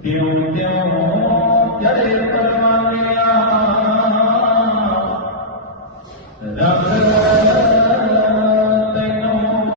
Yeah, yeah, yeah.